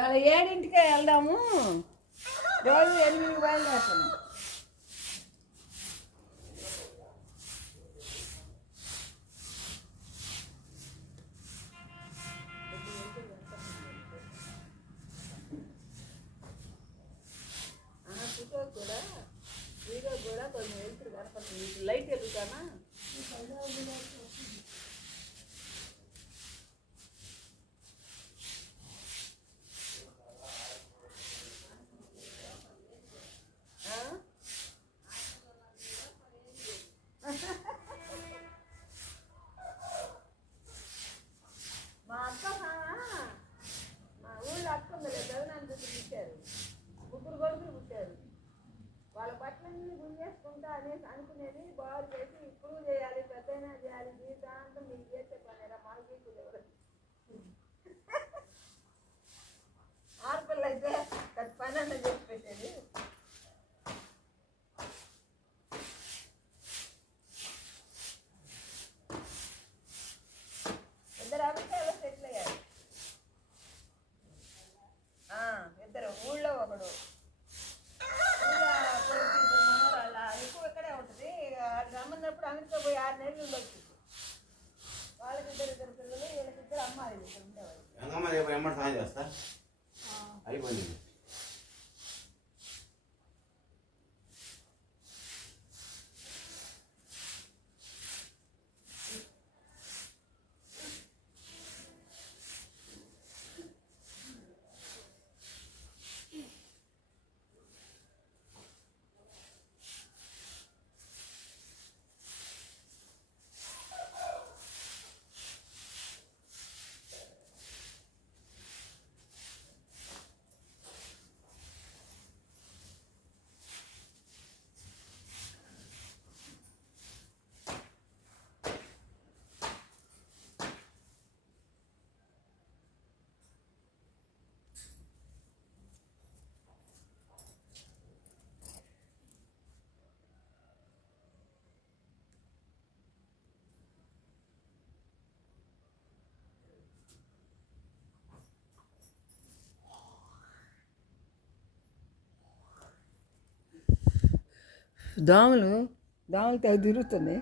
ఇవాళ ఏడింటికే వెళ్దాము. రోజు ఎనిమిదికి బయలుదేరుతున్నాం దోమలు దోమలు తగ్గి తిరుగుతున్నాయి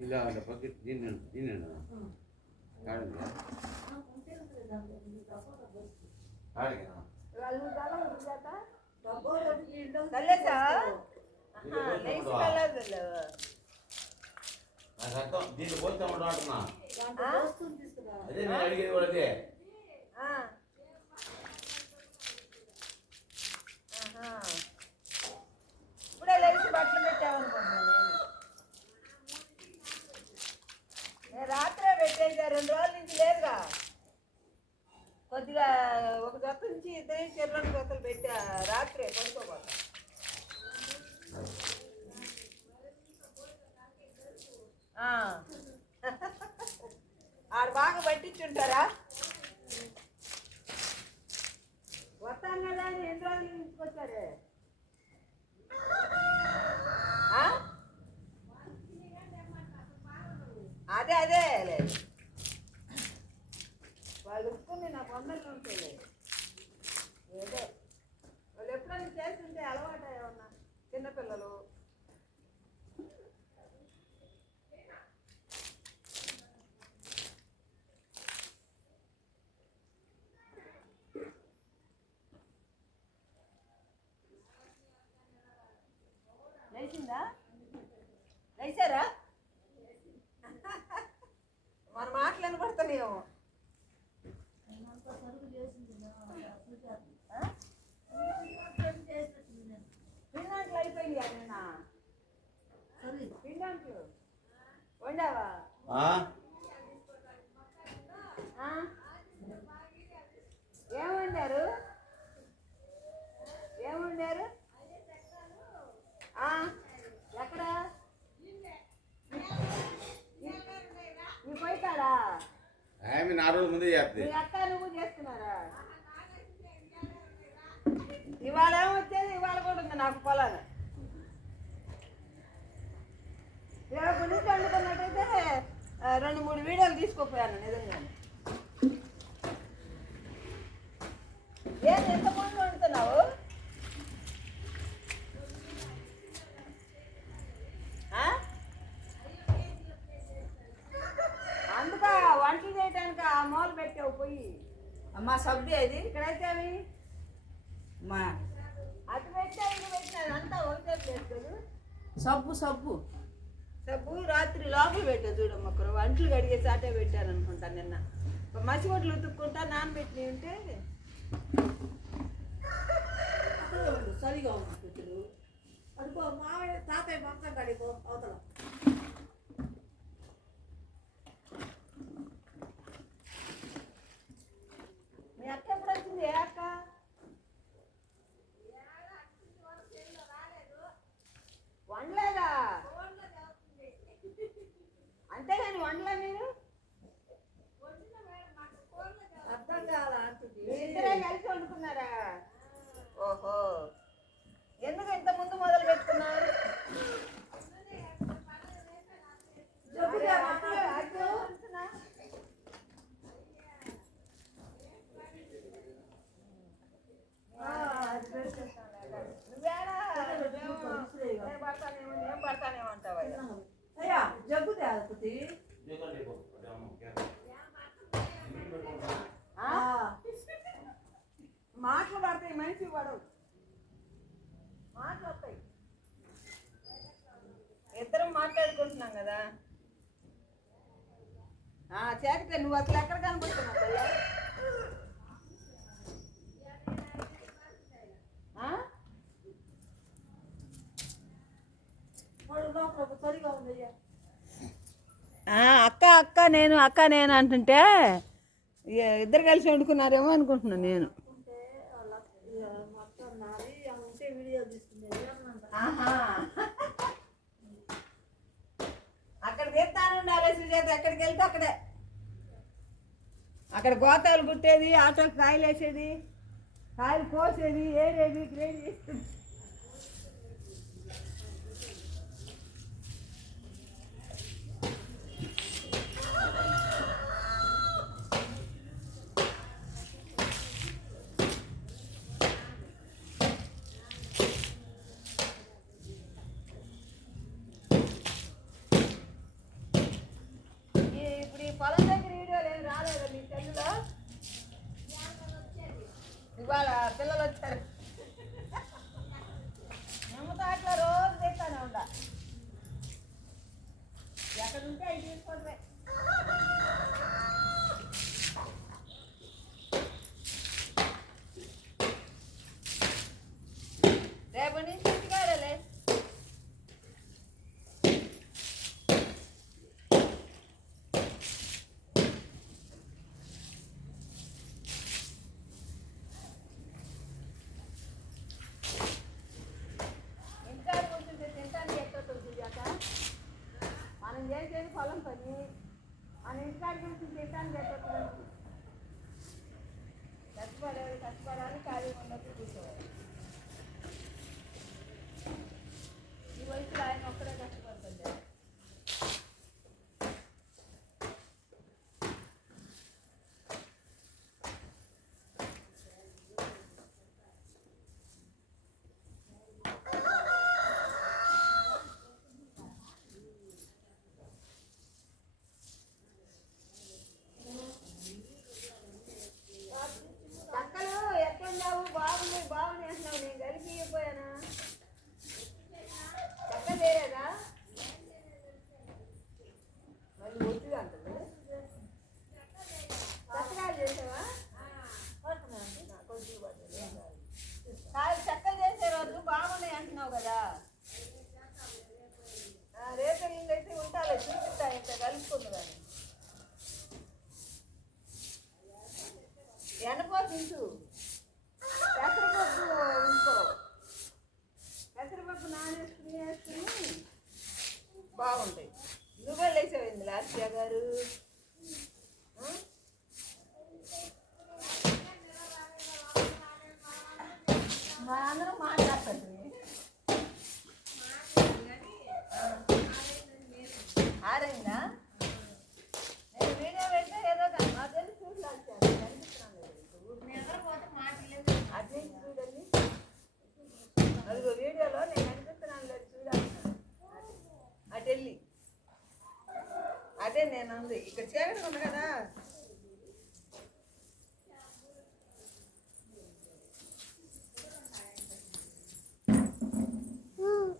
ఇలా ఇలా బకెట్ దీన్ని దీన్ని కాడండి నాకు అర్థం అదే నేను అడిగేది కూడా అదే లేదుగా రెండు రోజుల నుంచి లేదుగా కొద్దిగా ఒక జత నుంచి ఇద్దరు చెర్లను జతలు పెట్టా రాత్రి పడుకోబోతా. ఆడు బాగా పట్టించుంటారా? వస్తాను కదా అని ఎన్ని రోజుల నుంచి వచ్చారే అదే అదే. లేదు వాళ్ళు ఒప్పుకుని నాకు వందలు ఉంటుంది ఏదో వాళ్ళు ఎప్పుడైనా చేస్తుంటే అలవాటు ఏమన్నా చిన్నపిల్లలు లేచిందా లేచారా మన మాటలు వినపడుతున్నాయేమో ఆ? పిండాంట్లు అయిపోయింది నిన్న పిండాంట్లు వండావా ఆ? ఆ? ఏం వండారు ఏం వండారు ఆ? ఎక్కడ మీ పోయితాడా ఆమె నాలుగు రోజుల ముందే మీ చేస్తుంది. నువ్వు చేస్తున్నారా? ఇవాళ ఏమొచ్చేది ఇవాళ కూడా ఉంది నాకు పొలాలు. రేపు నుంచి వండుకున్నట్టయితే రెండు మూడు వీడియోలు తీసుకోపోయాను నిజంగానే ఏంది ఎంతమంది వండుతున్నావు ఆ? అందుక వంటలు చేయడానికి ఆ మూల పెట్టావు పోయి అమ్మా సబ్బి అది ఇక్కడైతే అవి మా అటు పెట్టా ఇది పెట్టినది అంతా ఒకటే ప్లేస్ కదా సబ్బు సబ్బు సబ్బు రాత్రి లోపల పెట్టా చూడమ్మ కడిగే చాటే పెట్టాను అనుకుంటా నిన్న మసిగొడ్లు ఉతుక్కుంటా నానబెట్టి ఉంటే సరిగా ఉంది కూతురు. మావయ్య తాతయ్య మొత్తం కడిపో అవతల మీ అక్క ఎప్పుడు వచ్చింది ఏ అక్క వండలేదా అంతేగాని వండలే మీరు అర్థం కాల అంటుంది మీ ఇద్దరే కలిసి వండుకున్నారా ఓహో ఎందుకు ఇంత ముందు మొదలు పెట్టుకున్నారు చెప్పుగా అటు, అటు ఉంచునా? ఆ, అది పెట్టేస్తానులే. నువ్వేడా? నువ్వేమో, నేను పడతానేమో, నేను పడతానేమో అంటావయ్యా. అయ్యా జగ్గు తేదకుతి ఆ? మాటలు పడతాయి మనిషి పడవు మాటలు వస్తాయి ఇద్దరం మాట్లాడుకుంటున్నాం కదా ఆ, చేకటే నువ్వు అసలు ఎక్కడ కనపడుతున్నావు తల్లి? ఆ వాడు లోపల సరిగా ఉంది అయ్యా ఆ, అక్క అక్క నేను అక్క నేను అంటుంటే ఇద్దరు కలిసి వండుకున్నారేమో అనుకుంటున్నాను నేను. అక్కడ తీస్తాను ఉండాలి సుజాత ఎక్కడికి వెళ్తే అక్కడే. అక్కడ గోతాలు కుట్టేది ఆటోకి కాయలు వేసేది కాయలు కోసేది ఏరేది గ్రేడ్ చేసేది. అందరం మాట్లాడుతుంది ఆరైందా నేను వీడియో పెడితే ఏదో కాదు మా తెలిసి చూడలేదు కనిపిస్తున్నాను అదే చూడండి అదిగో వీడియోలో నేను కనిపిస్తున్నాను లేదు చూడాలి అటు వెళ్ళి అదే నేను ఉంది ఇక్కడ చీకటి ఉంది కదా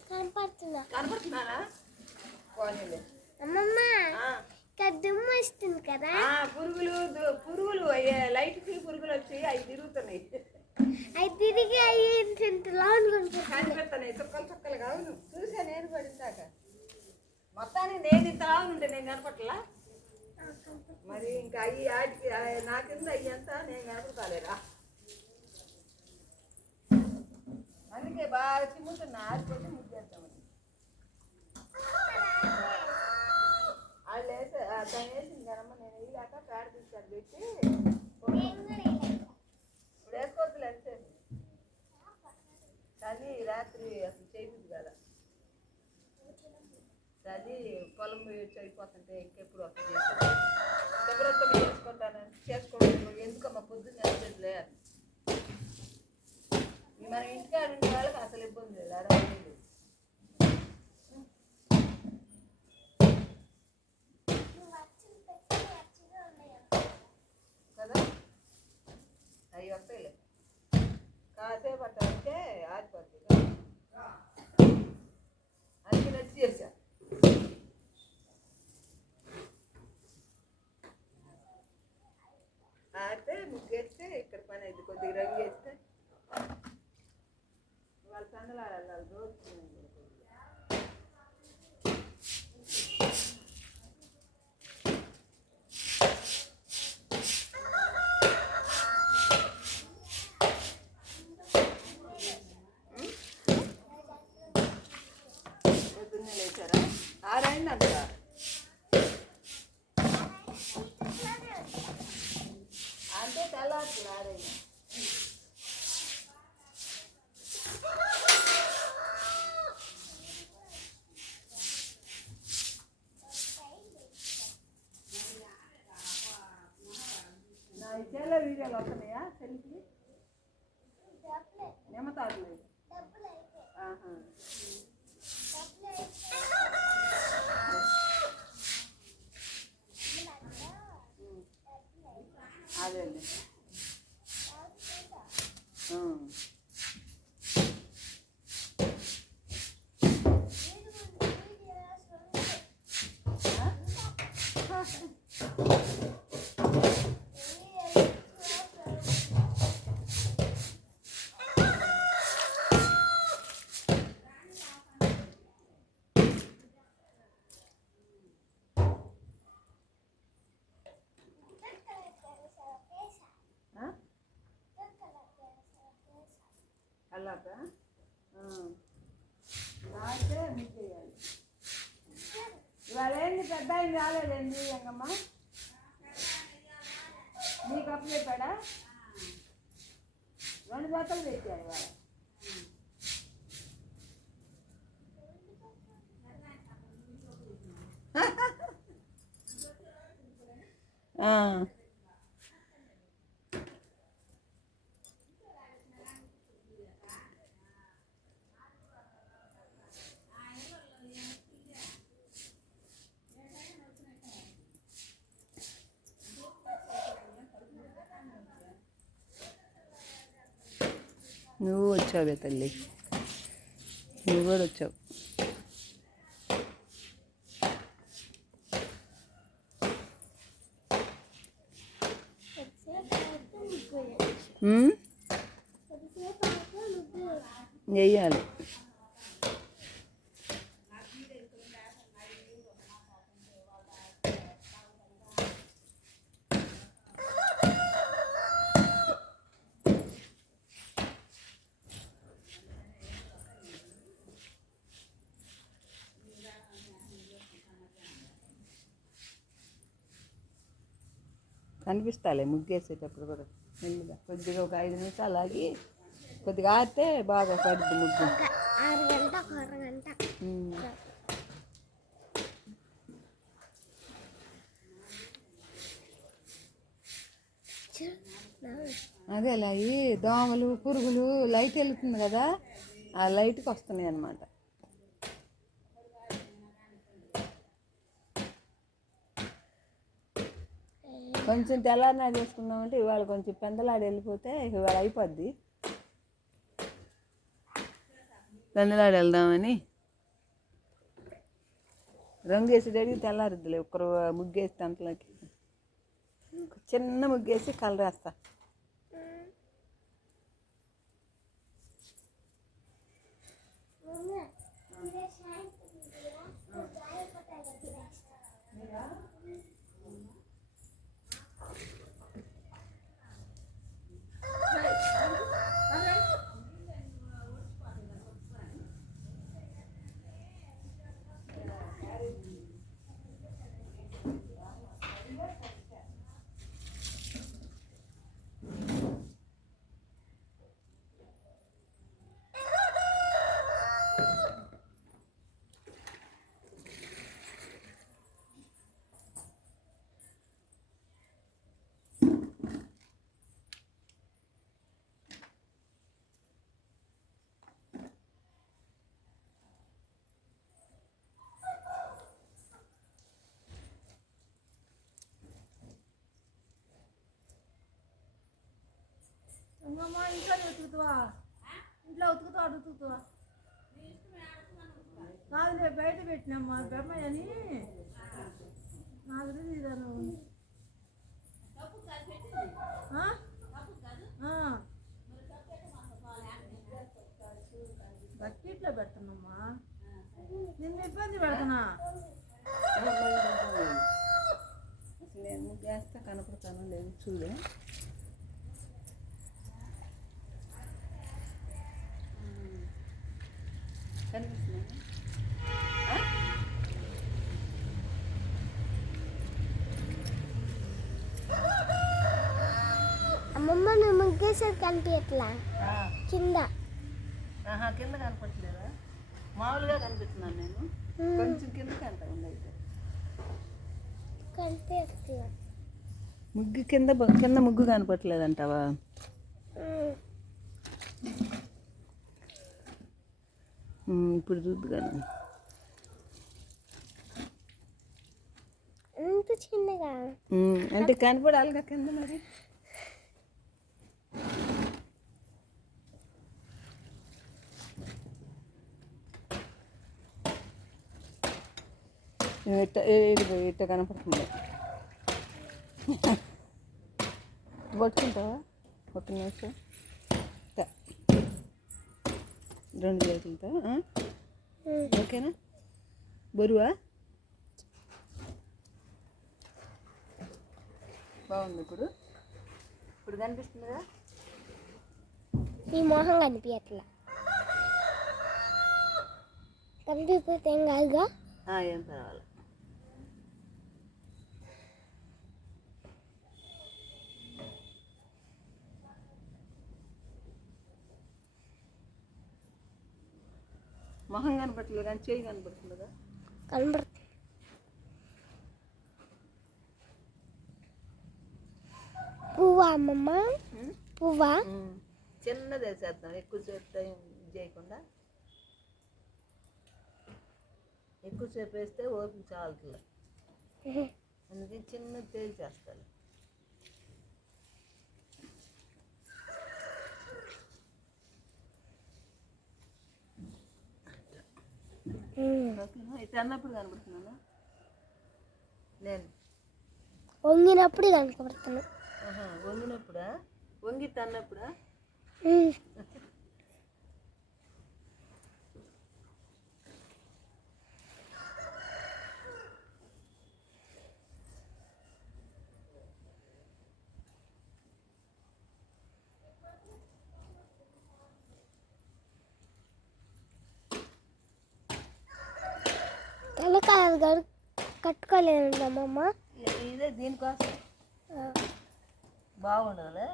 కనపడుతున్నా కనపడుతున్నానా పోనీలే అమ్మమ్మ ఆ, ఇక్కడ దుమ్ము వస్తుంది కదా ఆ, పురుగులు దు- పురుగులు అయ్యే లైట్కి పురుగులు వచ్చి అవి తిరుగుతున్నాయి అవి తిరిగి అయ్యి ఇంత లాంగ్ ఉంటుంది కనిపెడుతున్నాయి చుక్కలు చుక్కలు కావును చూసా నేను పడిందాక మొత్తానికి నేను ఇంత లావును ఉంటే నేను కనపట్లా? మరి ఇంకా అయ్యి ఆటికి నా కింద అయ్యంతా ఎంత? నేను కనపడతాలేరా అందుకే బాగా చిమ్ముతున్నా. ఆడిపోతే ముగ్గేస్తామని వాళ్ళు వేసే తను వేసింది కదమ్మ నేను వేయలేక పేడ తీసుకొని పెట్టి. ఇప్పుడు వేసుకోవద్దులే అంతే కానీ రాత్రి అసలు చేయబుద్ది కదా. అది పొలం పోయి అయిపోతుంటే ఇంకెప్పుడు వస్తుంది? శుభ్రత చేసుకుంటానని చేసుకోవడం ఎందుకమ్మా? పొద్దున్న చేసేదిలే మనం ఈ మన వాళ్ళకి అసలు ఇబ్బంది లేదు. అడగలేదు కదా? అవి వస్తాయిలే కాసేపు అట్ట అంటే ఆరిపోతుంది అందుకే నచ్చి చేశా ఆడితే ముగ్గేస్తే ఇక్కడ పని అయింది కొద్దిగా రంగు వేస్తే వాళ్ళ సందలాడాలి వాళ్ళు దోచుకున్నాను పొద్దున్నే లేచారా ఆరైంది అంట అంటే తెల్లారుతుంది ఆరైంది ఇచ్చేలా వీడియోలు వస్తున్నాయా? సెల్ఫీ నిమ్మతాడు ఆహా. అలాగా? రాస్తే మీకు చేయాలి? ఇవాళ ఏంది పెద్ద ఆయన రాలేదండి ఎంగమ్మ నీకు అప్పు చెప్పాడా? రెండు బట్టలు పెట్టారు ఇవాళ. ఆ. నువ్వు వచ్చావే తల్లి. నువ్వు కూడా వచ్చావు? వెయ్యాలి కనిపిస్తాలే ముగ్గేసేటప్పుడు కూడా మెల్లిగా. కొద్దిగా ఒక ఐదు నిమిషాలు ఆగి కొద్దిగా ఆడితే బాగా పడుద్ది ముగ్గు. అదేలా ఈ దోమలు పురుగులు లైట్ వెళ్తుంది కదా ఆ లైట్కి వస్తున్నాయి అన్నమాట కొంచెం తెల్లారినాడు చేసుకున్నామంటే ఇవాళ కొంచెం పెందలాడి వెళ్ళిపోతే ఇవాళ అయిపోద్ది. పెందలాడి వెళ్దామని? రంగు వేసేటడికి తెల్లారుద్దులే ఒక్కరు ముగ్గేసి అంతలోకి చిన్న ముగ్గేసి కలర్ వేస్తా. ఇంకమ్మా ఇంట్లో ఉతుకుతావా ఇంట్లో ఉతుకుతావా అటు ఉతుకుతావా నేను బయట పెట్టినమ్మా బెమ్మయ్యని అని నాకు తెలియదాను బకెట్లో పెట్టనమ్మా నిన్న ఇబ్బంది పెడుతున్నా అసలు నేను చేస్తా కనపడతాను లేదు చూడు. అమ్మమ్మ నువ్వు ముగ్గేసేది కనిపించట్లా కింద. ఆహా కింద కనపడలేదా మామూలుగా కనిపిస్తున్నాను నేను. కొంచెం కింద కనపడింది అయితే కనిపించట్లా ముగ్గు కింద కింద ముగ్గు కనపట్లేదంటావా ఇప్పుడు చూద్దు కానీ అంత చిన్నగా? అంటే కనపడాలిగా కింద మరి. ఇట్ట ఇట్ట కనపడుతుంది. పట్టుకుంటావా ఒక నిమిషం రెండు చేతులతో? ఓకేనా? బరువా? బాగుంది ఇప్పుడు. ఇప్పుడు కనిపిస్తుందిగా? నీ మొహం కనిపించట్లా కనిపిస్తే ఏం కాదుగా? ఏం పర్వాలేదు మొహం కనపడలేదు కానీ చేయి కనపడుతుందిగా కనబడుతుంది పువ్వా అమ్మమ్మ? పువ్వా? చిన్నది వేసేద్దాం ఎక్కువసేపు టైం చేయకుండా. ఎక్కువసేపు వేస్తే ఓపిక చాలుతుంది అందుకే చిన్నది తేలి చేస్తాను. ఓకేనా? ఇటు అన్నప్పుడు కనబడుతున్నాను నేను. వంగినప్పుడు కనపడుతుంది ఆహా, వంగినప్పుడా? వంగిట్టు అన్నప్పుడా? తెల్లకాయలు గడు కట్టుకోలేదండి అమ్మమ్మ ఇదే దీనికోసం. బాగుండాలి?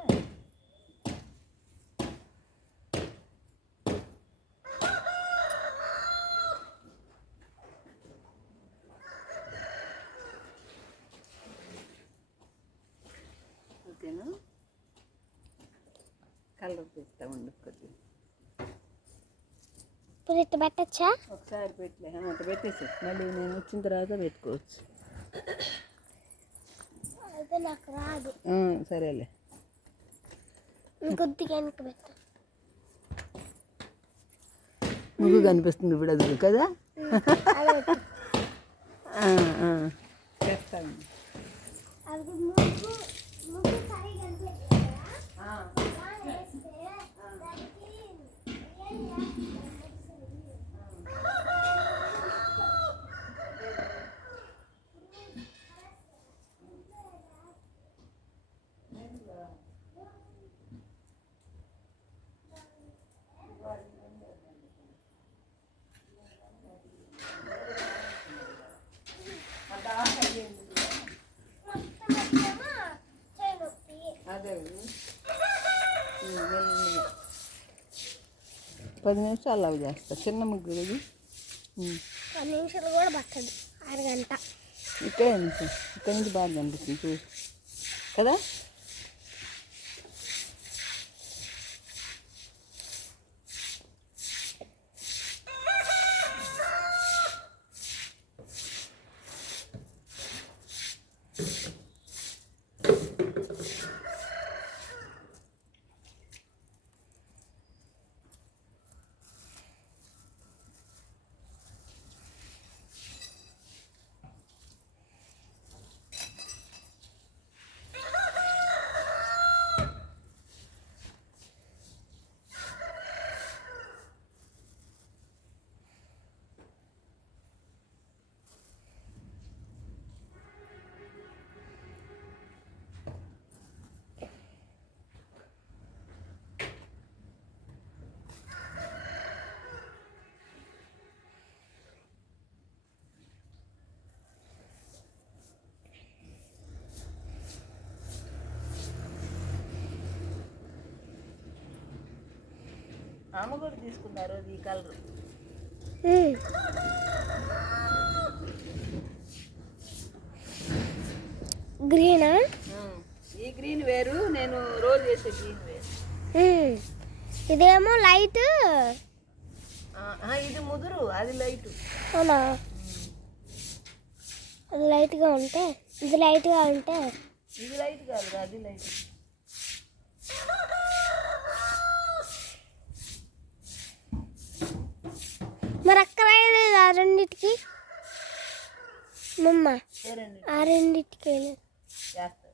ఓకేనా? కలర్ పెడతా ఉండు కొద్దిగా. ఇప్పుడు ఇట్ట పెట్టచ్చా? ఒకసారి పెట్టలే. అంత పెట్టేసి మళ్ళీ నేను వచ్చిన తర్వాత పెట్టుకోవచ్చు. అయితే నాకు రాదు. సరేలే. ఇంకొద్దిగా వెనక పెట్టు. ముగ్గు కనిపిస్తుంది ఇప్పుడు అది కదా. చేస్తాను అది ముగ్గు ముగ్గు సరిగా కనిపించదు కదా? దాన్ని వేస్తే దానికి ఏం చేస్తారు? మొత్తం వచ్చేమో చేయి నొప్పి. అదే ఉమ్, మెల్లిగా. పది నిమిషాలు అవి చేస్తా. చిన్న ముగ్గు ఇది. పది నిమిషాలు కూడా పట్టదు. అరగంట. ఇక్కడే నుంచి ఇక్కడి నుంచి బాగా కనిపిస్తుంది చూ కదా? అమ్మ కూడా తీసుకున్నారు ఈ కలర్. గ్రీనా? ఈ గ్రీన్ వేరు నేను రోల్ చేసే గ్రీన్ వేరు. ఇదేమో లైట్? ఇది ముదురు అది లైట్. అవునా? అది లైట్గా ఉంటే ఇది లైట్గా ఉంటే. ఇది లైట్ కాదు అది లైట్ మరి అక్కడ వేయలేదు ఆ రెండిటికి మమ్మ. ఆ రెండిటికి? చేస్తా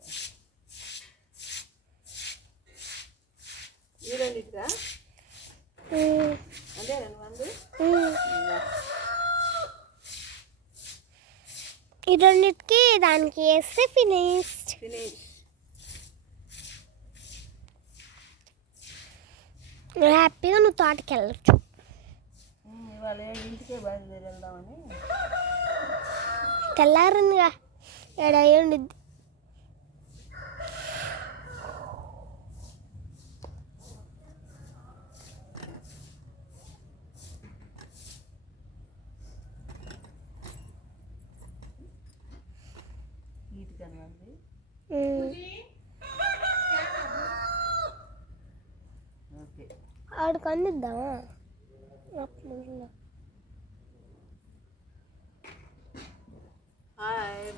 ఈ రెండిటికి దానికి వేస్తే ఫినిష్డ్. ఫినిష్. హ్యాపీగా నువ్వు తోటకి వెళ్ళచ్చు ఇవాళ ఇంటికే బయలుదేరి వెళ్దామని తెల్లారిందిగా. ఏడు అయి ఉండిద్ది ఆడు కందిద్దామా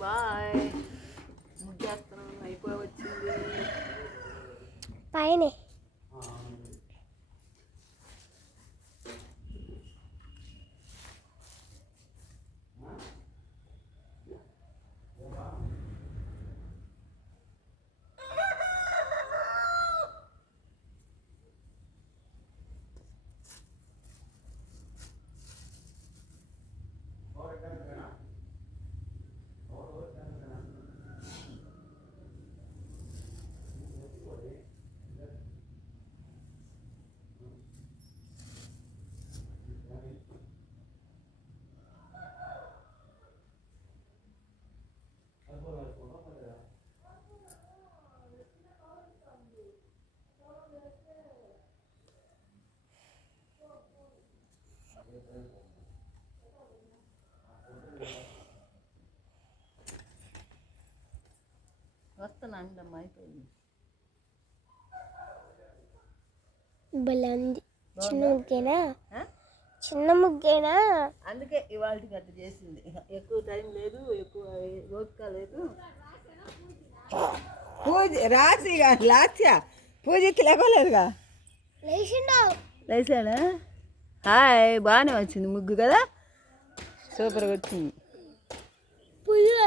బాయ్. ముగ్గేస్తున్నాం అయిపోయి వచ్చింది పైనే వస్తాను అందమ్మా అయిపోయింది. భలే ఉంది చిన్న ముగ్గేనా? చిన్న ముగ్గేనా? అందుకే ఇవాళకి అట్లా చేసింది. ఎక్కువ టైం లేదు ఎక్కువ ఓపిక లేదు. పూజ రాసి లాస్య పూజకి లేవలేదుగా లేచిండో లేచాడా? హాయ్ బాగానే వచ్చింది ముగ్గు కదా? సూపర్గా వచ్చింది.